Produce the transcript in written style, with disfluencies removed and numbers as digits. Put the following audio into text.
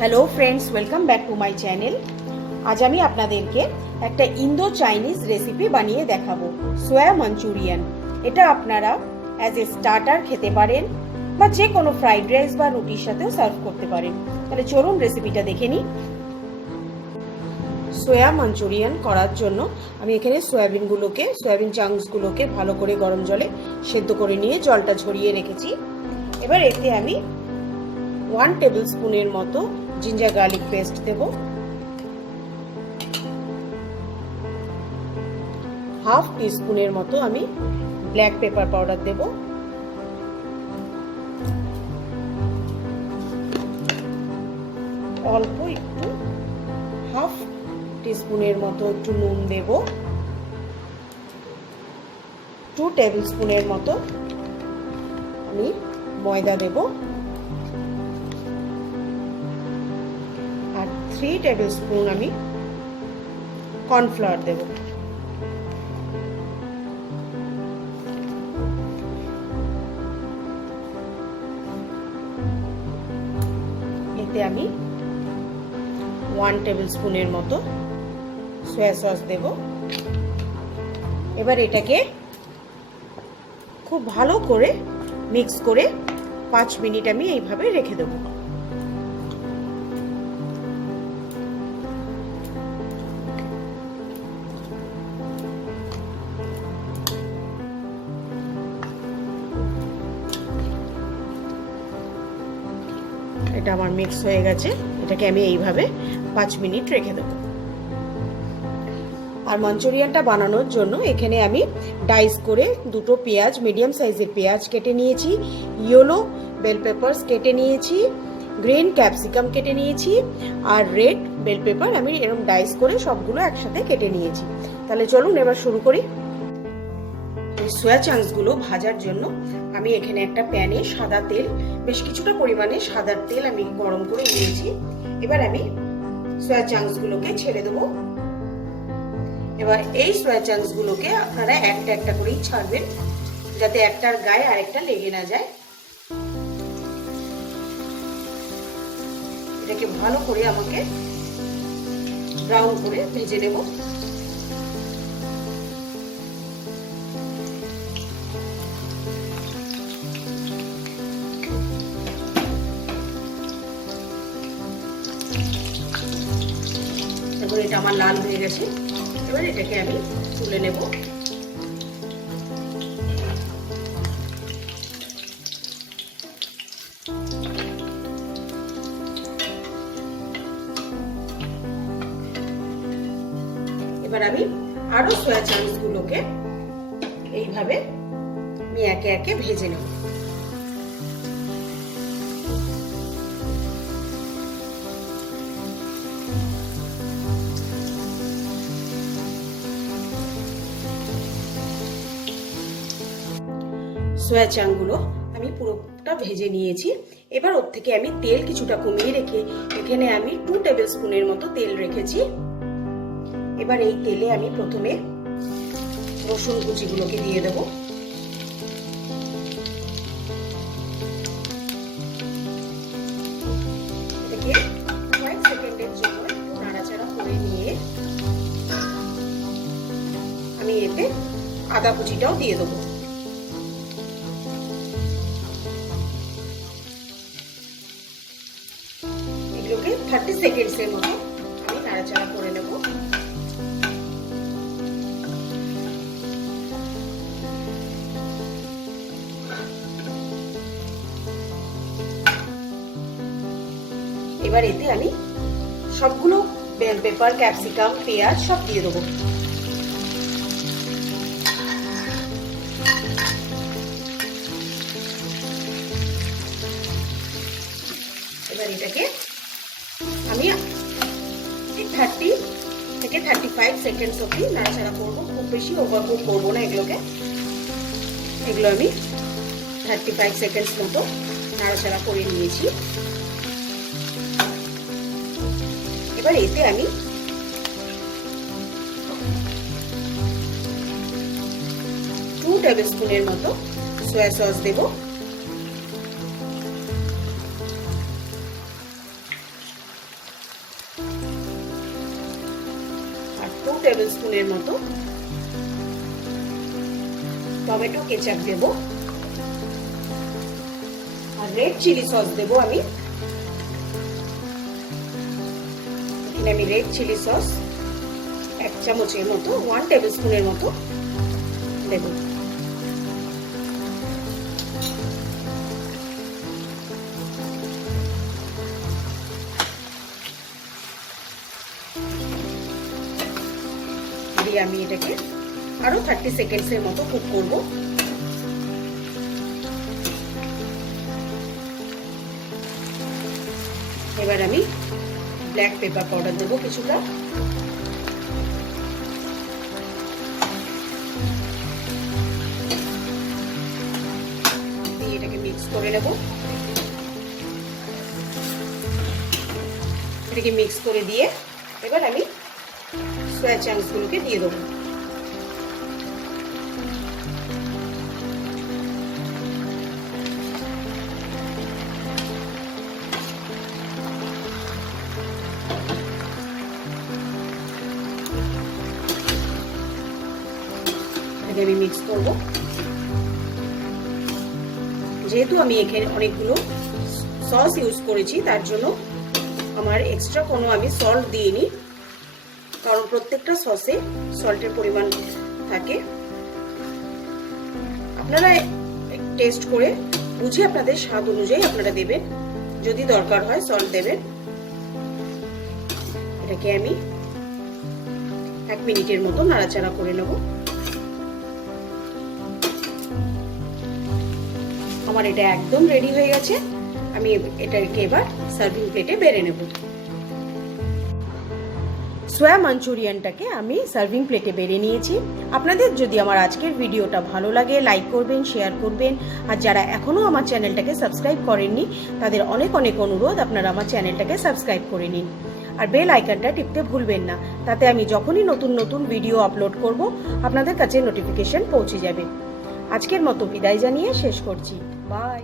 Hello friends, welcome back to my channel. আজ আমি আপনাদেরকে একটা ইন্দো চাইনিজ রেসিপি বানিয়ে দেখাবো, সোয়া মাঞ্চুরিয়ান। এটা আপনারা অ্যাজ এ স্টার্টার খেতে পারেন বা যে কোনো ফ্রাইড রাইস বা রুটির সাথেও সার্ভ করতে পারেন। তাহলে চলুন রেসিপিটা দেখে নিই। সোয়া মাঞ্চুরিয়ান করার জন্য আমি এখানে সয়াবিন চাংসগুলোকে ভালো করে গরম জলে সেদ্ধ করে নিয়ে জলটা ঝরিয়ে রেখেছি। এবার এতে আমি 1 টেবিল স্পুনের মতো জিঞ্জার গার্লিক পেস্ট দেব, হাফ টিস্পুনের মতো আমি ব্ল্যাক পেপার পাউডার দেব, অল্প একটু হাফ টিস্পুনের মতো একটু নুন দেব, 2 টেবিল স্পুনের মতো আমি ময়দা দেব, আর 3 টেবিল স্পুন আমি কর্নফ্লাওয়ার দেব। এতে আমি 1 টেবিল স্পুনের মতো সয়া সস দেব। এবার এটাকে খুব ভালো করে মিক্স করে 5 মিনিট আমি এইভাবে রেখে দেব। এটা আমার মিক্স হয়ে গেছে, এটাকে আমি এইভাবে 5 মিনিট রেখে দেব। আর মাঞ্চুরিয়ানটা বানানোর জন্য এখানে আমি ডাইস করে 2টো পেঁয়াজ, মিডিয়াম সাইজের পেঁয়াজ কেটে নিয়েছি, ইয়েলো বেল পেপারস কেটে নিয়েছি, গ্রিন ক্যাপসিকাম কেটে নিয়েছি, আর রেড বেল পেপার আমি এরকম ডাইস করে সবগুলো একসাথে কেটে নিয়েছি। তাহলে চলুন এবার শুরু করি। সোয়া চাংসগুলো ভাজার জন্য আমি এখানে একটা প্যানে সাদা তেল, বেশ কিছুটা পরিমাণে সাদা তেল আমি গরম করে নিয়েছি। এবার আমি সোয়া চাংসগুলোকে ছেড়ে দেবো। এবার এই সোয়া চাংসগুলোকে আপনারা একটা একটা করেই ছাড়বেন, যাতে একটার গায়ে আরেকটা লেগে না যায়। এটাকে ভালো করে আমাকে ব্রাউন করে ভেজে নেব। এটা আমার লাল হয়ে গেছে, এবার এটাকে আমি তুলে নেব। এবার আমি আরো সোয়া চাংসগুলোকে এইভাবে আমি একে একে ভেজে নেব। সোয়া চাংগুলো আমি পুরোটা ভেজে নিয়েছি। এবার ওর থেকে আমি তেল কিছুটা কমিয়ে রেখে এখানে আমি 2 টেবিল স্পুনের মতো তেল রেখেছি। এবার এই তেলে আমি প্রথমে রসুন কুচিগুলোকে দিয়ে দেব। এটাকে কয়েক সেকেন্ডের জন্য একটু নাড়াচাড়া করে নিয়ে আমি এতে আদা কুচিটাও দিয়ে দেবো। এগুলোকে 30 সেকেন্ডসের মতো আমি নাড়াচাড়া করে নেব। এবার এতে আমি সবগুলো বেল পেপার, ক্যাপসিকাম, পেঁয়াজ সব দিয়ে দেবো। এবার এটাকে আমি 30 থেকে 35 সেকেন্ডস অবধি নাড়াচাড়া করবো, খুব বেশি ওভারকুক করবো না এগুলো আমি 35 সেকেন্ডস মতো নাড়াচাড়া করে নিয়েছি। এবার এতে আমি 2 টেবিল স্পুনের মতো সয়া সস দেব। টেবিল স্পুনের মতো টমেটো কেচাপ দেব, আর রেড চিলি সস দেব আমি। এখানে আমি রেড চিলি সস 1 চামচের মতো 1 টেবিল স্পুনের মতো দেব। দিয়ে আমি এটাকে আরো 30 সেকেন্ডসের মতো কুক করব। এবার আমি ব্ল্যাক পেপার পাউডার দেবো কিছুটা, দিয়ে এটাকে মিক্স করে নেব। এটাকে মিক্স করে দিয়ে এবার আমি সয়া চাংস গুলোকে দিয়ে দেবো। আমি মিক্স করব। যেহেতু আমি এখানে অনেকগুলো সস ইউজ করেছি তার জন্য আমার এক্সট্রা কোনো আমি সল্ট দিইনি, কারণ প্রত্যেকটা সসে সল্টের পরিমাণ থাকে। আপনারা টেস্ট করে বুঝে আপনাদের স্বাদ অনুযায়ী আপনারা দেবেন, যদি দরকার হয় সল্ট দেবেন। এটাকে আমি 1 মিনিটের মতো নাড়াচাড়া করে নেব। আমার এটা একদম রেডি হয়ে গেছে। আমি এটাকে এবার সার্ভিং প্লেটে বেড়ে নেব। সোয়া মাঞ্চুরিয়ানটাকে আমি সার্ভিং প্লেটে বেড়ে নিয়েছি। আপনাদের যদি আমার আজকের ভিডিওটা ভালো লাগে লাইক করবেন, শেয়ার করবেন, আর যারা এখনও আমার চ্যানেলটাকে সাবস্ক্রাইব করেননি তাদের অনেক অনেক অনুরোধ আপনারা আমার চ্যানেলটাকে সাবস্ক্রাইব করে নিন, আর বেল আইকনটা টিপতে ভুলবেন না, তাতে আমি যখনই নতুন নতুন ভিডিও আপলোড করব আপনাদের কাছে নোটিফিকেশন পৌঁছে যাবে। আজকের মতো বিদায় জানিয়ে শেষ করছি। বাই।